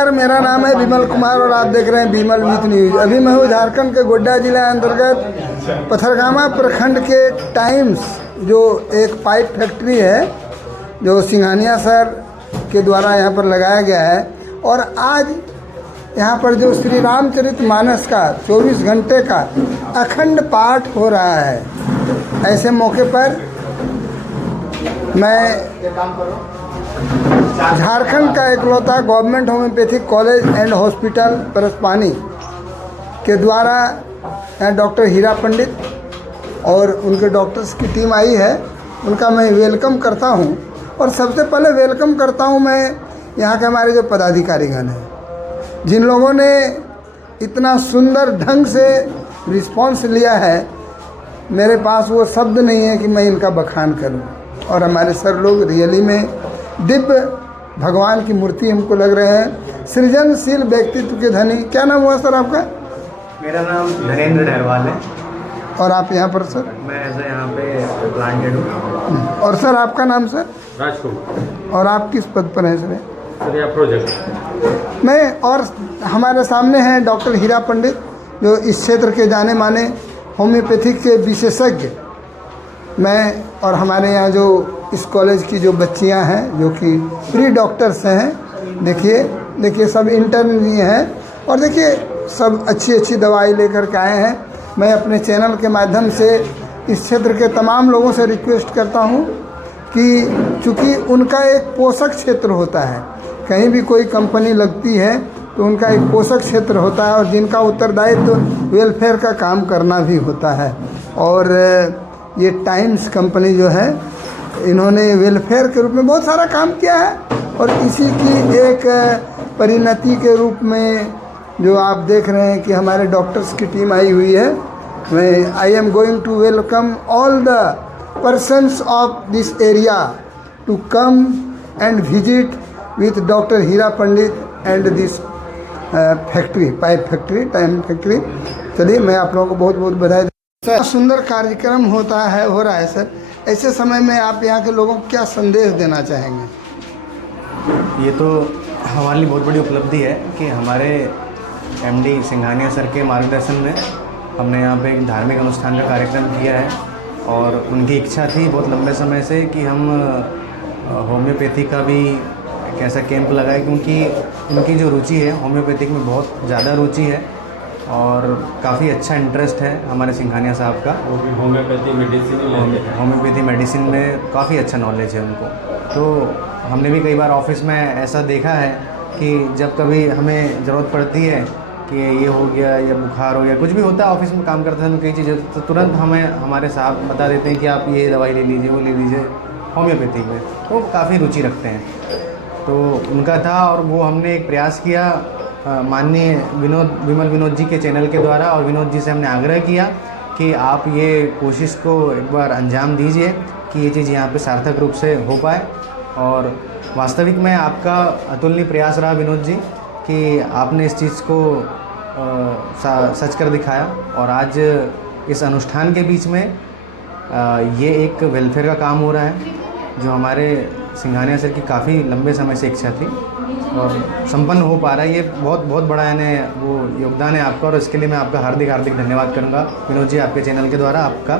नमस्कार, मेरा नाम है विमल कुमार और आप देख रहे हैं विमल विथ न्यूज। अभी मैं हूँ झारखंड के गोड्डा जिला अंतर्गत पथरगामा प्रखंड के टाइम्स, जो एक पाइप फैक्ट्री है जो सिंघानिया सर के द्वारा यहाँ पर लगाया गया है। और आज यहाँ पर जो श्री रामचरितमानस का 24 घंटे का अखंड पाठ हो रहा है। ऐसे मौके पर मैं झारखंड का इकलौता government homoeopathic college and hospital Paraspani के द्वारा डॉक्टर हीरा पंडित और उनके डॉक्टर्स की टीम आई है, उनका मैं वेलकम करता हूं। और सबसे पहले वेलकम करता हूं मैं यहाँ के हमारे जो पदाधिकारीगण हैं, जिन लोगों ने इतना सुंदर ढंग से रिस्पांस लिया है। मेरे पास वो शब्द नहीं है कि मैं इनका बखान करूं। और हमारे सर लोग रियली में दिव्य भगवान की मूर्ति हमको लग रहे हैं, सृजनशील व्यक्तित्व के धनी। क्या नाम हुआ सर आपका? मेरा नाम नरेंद्र डहरवाल है। और आप यहाँ पर सर? मैं ऐसा यहाँ पे प्लांटेड हूँ। और सर आपका नाम सर? राजकुमार। और आप किस पद पर हैं सर? सर यह प्रोजेक्ट मैं और हमारे सामने हैं डॉक्टर हीरा पंडित, जो इस क्षेत्र के जाने माने होम्योपैथिक के विशेषज्ञ। मैं और हमारे यहाँ जो इस कॉलेज की जो बच्चियाँ हैं जो कि प्री डॉक्टर्स हैं, देखिए सब इंटर्न भी हैं। और देखिए सब अच्छी दवाई लेकर के आए हैं। मैं अपने चैनल के माध्यम से इस क्षेत्र के तमाम लोगों से रिक्वेस्ट करता हूँ कि चूँकि उनका एक पोषक क्षेत्र होता है, कहीं भी कोई कंपनी लगती है तो उनका एक पोषक क्षेत्र होता है और जिनका उत्तरदायित्व वेलफेयर का काम करना भी होता है। और ये टाइम्स कंपनी जो है, इन्होंने वेलफेयर के रूप में बहुत सारा काम किया है। और इसी की एक परिणति के रूप में जो आप देख रहे हैं कि हमारे डॉक्टर्स की टीम आई हुई है। मैं I am going to welcome all the persons of this area to come and visit with Dr. Hira Pandit and this factory, pipe factory, time factory. चलिए मैं आप लोगों को बहुत बहुत बधाई देता हूं। सुंदर कार्यक्रम हो रहा है सर। ऐसे समय में आप यहाँ के लोगों को क्या संदेश देना चाहेंगे? ये तो हमारे लिए बहुत बड़ी उपलब्धि है कि हमारे एमडी सिंघानिया सर के मार्गदर्शन में हमने यहाँ पे एक धार्मिक अनुष्ठान का कार्यक्रम किया है। और उनकी इच्छा थी बहुत लंबे समय से कि हम होम्योपैथी का भी एक ऐसा कैंप लगाए, क्योंकि उनकी जो रुचि है होम्योपैथिक में बहुत ज़्यादा रुचि है और काफ़ी अच्छा इंटरेस्ट है हमारे सिंघानिया साहब का। होम्योपैथी मेडिसिन में काफ़ी अच्छा नॉलेज है उनको। तो हमने भी कई बार ऑफिस में ऐसा देखा है कि जब कभी हमें ज़रूरत पड़ती है कि ये हो गया या बुखार हो गया, कुछ भी होता है, ऑफिस में काम करते हैं कई चीज़ें, तो तुरंत हमें हमारे साहब बता देते हैं कि आप ये दवाई ले लीजिए, वो ले लीजिए होम्योपैथिक में। तो काफ़ी रुचि रखते हैं। तो उनका था और वो हमने एक प्रयास किया माननीय विमल विनोद जी के चैनल के द्वारा, और विनोद जी से हमने आग्रह किया कि आप ये कोशिश को एक बार अंजाम दीजिए कि ये चीज़ यहाँ पे सार्थक रूप से हो पाए। और वास्तविक में आपका अतुलनीय प्रयास रहा विनोद जी कि आपने इस चीज़ को सच कर दिखाया। और आज इस अनुष्ठान के बीच में ये एक वेलफेयर का काम हो रहा है जो हमारे सिंघानिया सर की काफ़ी लंबे समय से इच्छा थी और संपन्न हो पा रहा है। ये बहुत बड़ा यानी वो योगदान है आपका, और इसके लिए मैं आपका हार्दिक धन्यवाद करूंगा विनोद जी, आपके चैनल के द्वारा आपका,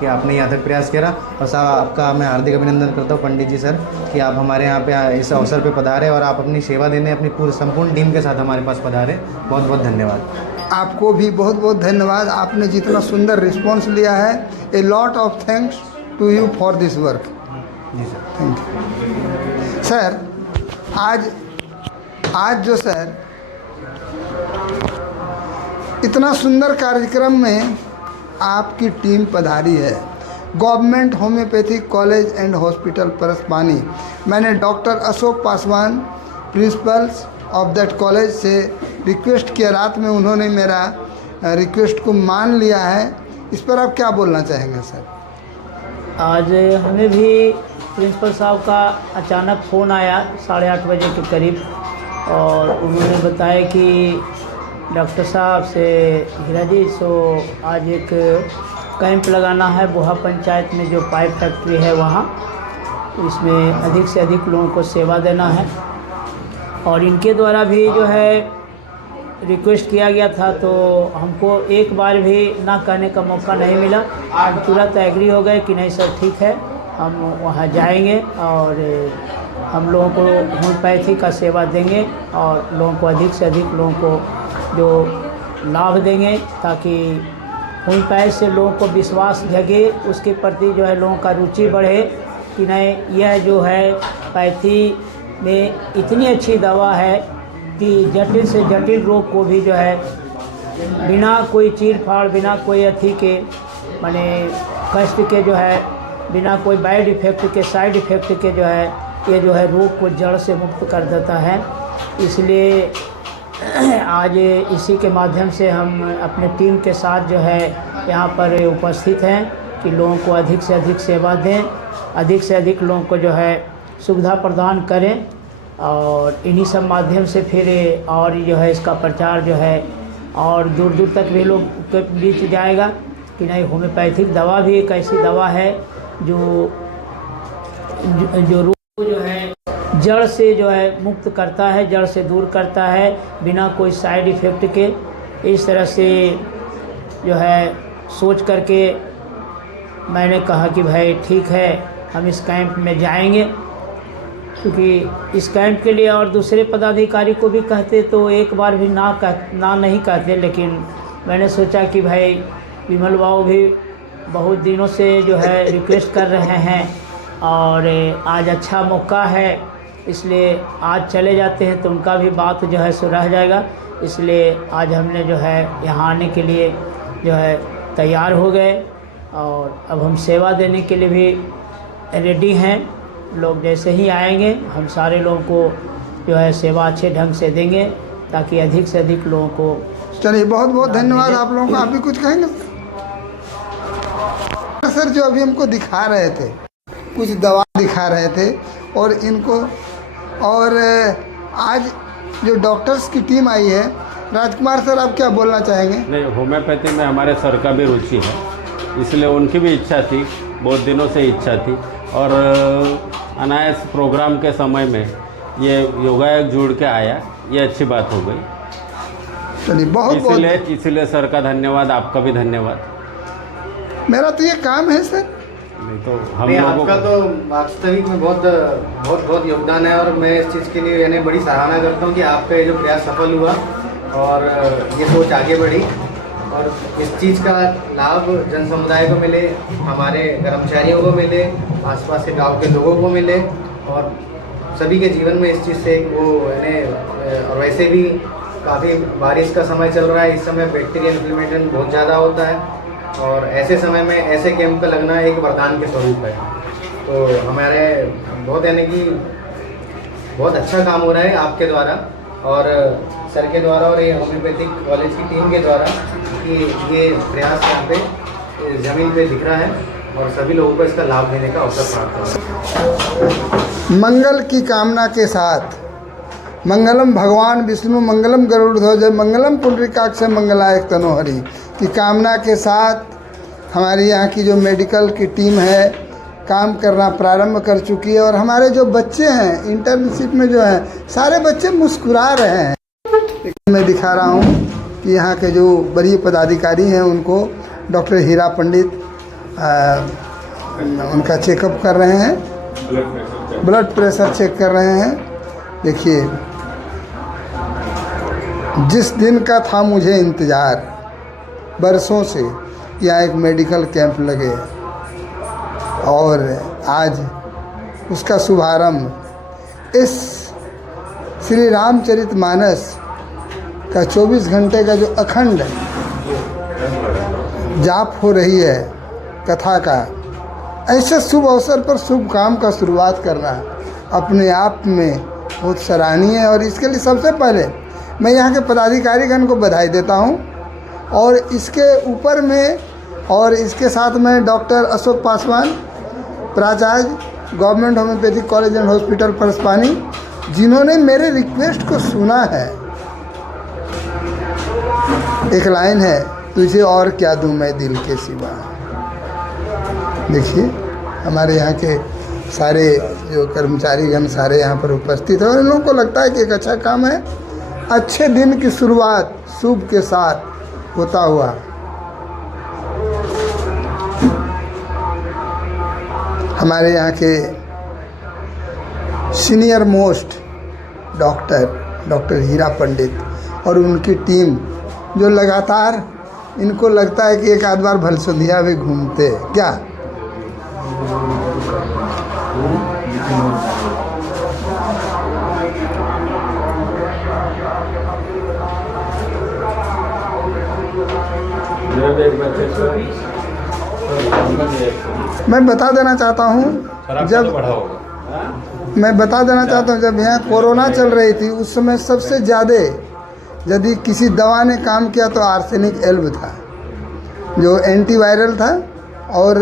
कि आपने यहाँ तक प्रयास किया। और साहब आपका मैं हार्दिक अभिनंदन करता हूँ पंडित जी सर कि आप हमारे यहाँ पे इस अवसर पे पधारे और आप अपनी सेवा देने अपनी पूरी संपूर्ण टीम के साथ हमारे पास पधारे। बहुत धन्यवाद। आपको भी बहुत धन्यवाद। आपने जितना सुंदर रिस्पॉन्स लिया है, a lot of thanks to you for this work. जी सर, थैंक यू सर। आज जो सर इतना सुंदर कार्यक्रम में आपकी टीम पधारी है, government homoeopathic college and hospital Paraspani. मैंने doctor Ashok Paswan principals of that college से रिक्वेस्ट किया, रात में उन्होंने मेरा रिक्वेस्ट को मान लिया है। इस पर आप क्या बोलना चाहेंगे सर? आज हमें भी प्रिंसिपल साहब का अचानक फ़ोन आया 8:30 बजे के करीब, और उन्होंने बताया कि डॉक्टर साहब से हीरा जी आज एक कैंप लगाना है बोहा पंचायत में जो पाइप फैक्ट्री है वहाँ, इसमें अधिक से अधिक लोगों को सेवा देना है। और इनके द्वारा भी जो है रिक्वेस्ट किया गया था, तो हमको एक बार भी ना कहने का मौका नहीं मिला। हम तुरंत एग्री हो गए कि नहीं सर ठीक है, हम वहाँ जाएंगे और हम लोगों को होम्योपैथी का सेवा देंगे और लोगों को अधिक से अधिक लोगों को जो लाभ देंगे, ताकि होम्योपैथी से लोगों को विश्वास जगे, उसके प्रति जो है लोगों का रुचि बढ़े कि नहीं यह जो है पैथी में इतनी अच्छी दवा है कि जटिल से जटिल रोग को भी जो है बिना कोई चीर फाड़, बिना कोई अथी के माने कष्ट के जो है, बिना कोई बैड इफ़ेक्ट के, साइड इफ़ेक्ट के जो है ये जो है रोग को जड़ से मुक्त कर देता है। इसलिए आज इसी के माध्यम से हम अपने टीम के साथ जो है यहाँ पर उपस्थित हैं कि लोगों को अधिक से अधिक सेवा दें, अधिक से अधिक लोगों को जो है सुविधा प्रदान करें और इन्हीं सब माध्यम से फिर और जो है इसका प्रचार जो है और दूर दूर तक भी लोग के बीच जाएगा कि नहीं होम्योपैथिक दवा भी एक ऐसी दवा है जो रोग जो है जड़ से जो है मुक्त करता है, जड़ से दूर करता है बिना कोई साइड इफ़ेक्ट के। इस तरह से जो है सोच करके मैंने कहा कि भाई ठीक है हम इस कैंप में जाएंगे, क्योंकि इस कैंप के लिए और दूसरे पदाधिकारी को भी कहते तो एक बार भी ना नहीं कहते, लेकिन मैंने सोचा कि भाई विमल बाबू भी बहुत दिनों से जो है रिक्वेस्ट कर रहे हैं और आज अच्छा मौका है, इसलिए आज चले जाते हैं तो उनका भी बात जो है सो रह जाएगा। इसलिए आज हमने जो है यहाँ आने के लिए जो है तैयार हो गए और अब हम सेवा देने के लिए भी रेडी हैं। लोग जैसे ही आएंगे हम सारे लोगों को जो है सेवा अच्छे ढंग से देंगे ताकि अधिक से अधिक लोगों को। चलिए बहुत बहुत धन्यवाद आप लोगों का। आप भी कुछ कहेंगे सर? जो अभी हमको दिखा रहे थे, कुछ दवा दिखा रहे थे और इनको, और आज जो डॉक्टर्स की टीम आई है, राजकुमार सर आप क्या बोलना चाहेंगे? नहीं, होम्योपैथी में हमारे सर का भी रुचि है, इसलिए उनकी भी इच्छा थी, बहुत दिनों से इच्छा थी और अनायास प्रोग्राम के समय में ये योगायोग जुड़ के आया, ये अच्छी बात हो गई। चलिए बहुत इसीलिए सर का धन्यवाद, आपका भी धन्यवाद। मेरा तो ये काम है सर। नहीं तो हम नहीं, लोगों आपका तो वास्तविक में बहुत योगदान है और मैं इस चीज़ के लिए यानी बड़ी सराहना करता हूँ कि आपका ये जो प्रयास सफल हुआ और ये सोच आगे बढ़ी और इस चीज़ का लाभ जन समुदाय को मिले, हमारे कर्मचारियों को मिले, आसपास के गांव के लोगों को मिले और सभी के जीवन में इस चीज़ से वो यानी, और वैसे भी काफ़ी बारिश का समय चल रहा है, इस समय बैक्टीरियल इन्फ्लेमेशन बहुत ज़्यादा होता है और ऐसे समय में ऐसे कैंप का लगना एक वरदान के स्वरूप है। तो हमारे बहुत यानी कि बहुत अच्छा काम हो रहा है आपके द्वारा और सर के द्वारा और ये होम्योपैथिक कॉलेज की टीम के द्वारा कि ये प्रयास यहाँ पे ज़मीन पे दिख रहा है और सभी लोगों को इसका लाभ देने का अवसर प्राप्त हो। मंगल की कामना के साथ मंगलम भगवान विष्णु, मंगलम गरुड़ध्वज, मंगलम पुंडरीकाक्ष, मंगलाय तनोहरि की कामना के साथ हमारे यहाँ की जो मेडिकल की टीम है काम करना प्रारंभ कर चुकी है और हमारे जो बच्चे हैं इंटर्नशिप में जो हैं सारे बच्चे मुस्कुरा रहे हैं। मैं दिखा रहा हूँ कि यहाँ के जो वरीय पदाधिकारी हैं उनको डॉक्टर हीरा पंडित उनका चेकअप कर रहे हैं, ब्लड प्रेशर चेक कर रहे हैं। देखिए जिस दिन का था मुझे इंतज़ार, बरसों से यहाँ एक मेडिकल कैंप लगे और आज उसका शुभारंभ इस श्री रामचरितमानस का 24 घंटे का जो अखंड जाप हो रही है कथा का, ऐसे शुभ अवसर पर शुभ काम का शुरुआत करना अपने आप में बहुत सराहनीय है और इसके लिए सबसे पहले मैं यहाँ के पदाधिकारीगण को बधाई देता हूँ और इसके ऊपर में और इसके साथ में डॉक्टर अशोक पासवान, प्राचार्य government homoeopathic college and hospital Paraspani, जिन्होंने मेरे रिक्वेस्ट को सुना है। एक लाइन है, तुझे और क्या दूं मैं दिल के सिवा। देखिए हमारे यहाँ के सारे जो कर्मचारीगण सारे यहाँ पर उपस्थित हैं और इन लोगों को लगता है कि एक अच्छा काम है। अच्छे दिन की शुरुआत शुभ के साथ होता हुआ हमारे यहाँ के सीनियर मोस्ट डॉक्टर हीरा पंडित और उनकी टीम जो लगातार इनको लगता है कि एक आध बार भलसुंधिया भी घूमते हैं क्या। मैं बता देना चाहता हूँ जब यहाँ कोरोना चल रही थी उस समय सबसे ज़्यादा यदि किसी दवा ने काम किया तो आर्सेनिक एल्ब था जो एंटीवायरल था और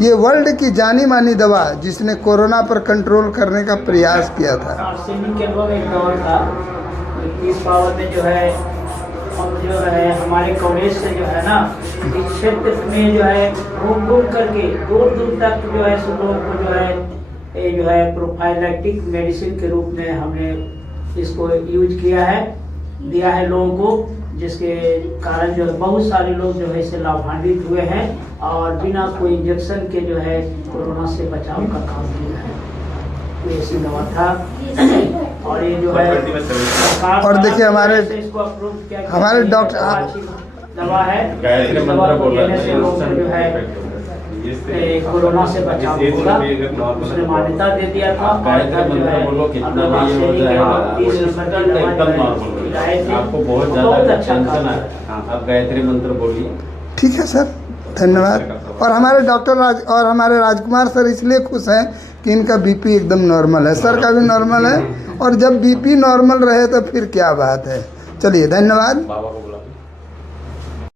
ये वर्ल्ड की जानी मानी दवा जिसने कोरोना पर कंट्रोल करने का प्रयास किया था। आर्सेनिक एल्ब एक दवा था इस पावर में जो है और जो है हमारे कॉलेज से जो है ना इस क्षेत्र में जो है घूम करके दूर दूर तक जो है सब लोगों को जो है प्रोफाइलैक्टिक मेडिसिन के रूप में हमने इसको यूज किया है दिया है लोगों को, जिसके कारण जो है बहुत सारे लोग जो है इससे लाभान्वित हुए हैं और बिना कोई इंजेक्शन के जो है कोरोना से बचाव का काम किया है। तो ऐसी दवा था और ये जो है और देखिए हमारे डॉक्टर दवा है जो है कोरोना से बचाव होगा उसने मान्यता दे दिया था। आपको बहुत ज़्यादा टेंशन है, आप गायत्री मंत्र बोलिए। ठीक है सर, धन्यवाद। और हमारे राजकुमार सर इसलिए खुश हैं कि इनका बीपी एकदम नॉर्मल है, सर का भी नॉर्मल है और जब बीपी नॉर्मल रहे तो फिर क्या बात है। चलिए धन्यवाद। बाबा को बुला